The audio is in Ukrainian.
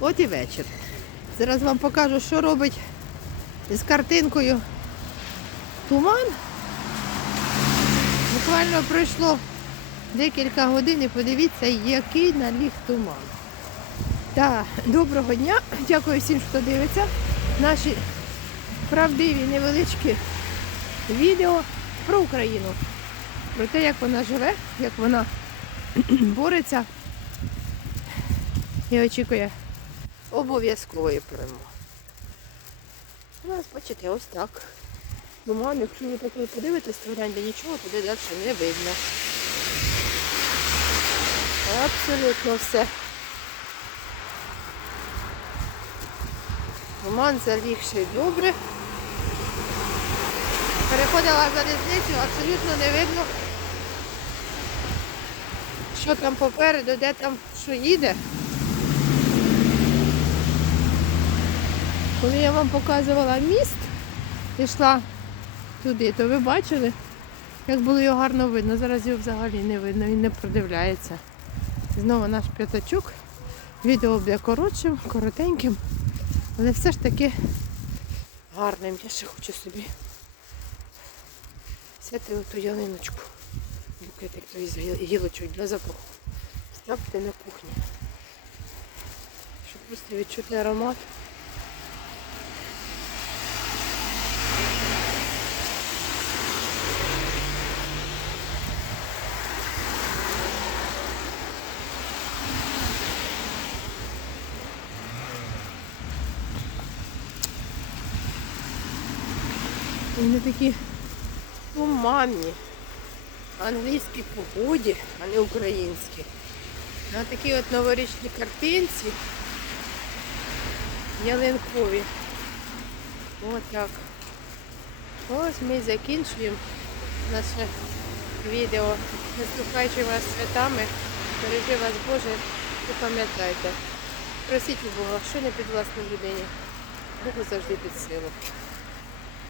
От і вечір. Зараз вам покажу, що робить з картинкою туман. Буквально пройшло декілька годин і подивіться, який наліг туман. Так, доброго дня. Дякую всім, хто дивиться. Наші правдиві невеличкі відео про Україну. Про те, як вона живе, як вона бореться і очікує обов'язкової перемоги. У нас, бачите, ось так. Туман, якщо ви ви подивитесь, то гляньте, нічого туди далі не видно. Абсолютно все. Туман залігший добре. Переходила залізницю, абсолютно не видно, що там попереду, де там що їде. Коли я вам показувала міст, йшла туди, то ви бачили, як було його гарно видно. Зараз його взагалі не видно, він не продивляється. Знову наш п'ятачок. Відео буде коротшим, коротеньким, але все ж таки гарним. Я ще хочу собі взяти оту ялиночку. Букетик той з гілочок для запаху. Ставити на кухні. Щоб просто відчути аромат. Вони такі туманні. Англійські погоді, а не українські. На такій от новорічній картинці. Ялинкові. От так. Ось ми закінчуємо наше відео. Наступаючи вас святами. Бережи вас Боже і пам'ятайте. Просіть у Бога, що не під власну людині. Богу завжди під силу.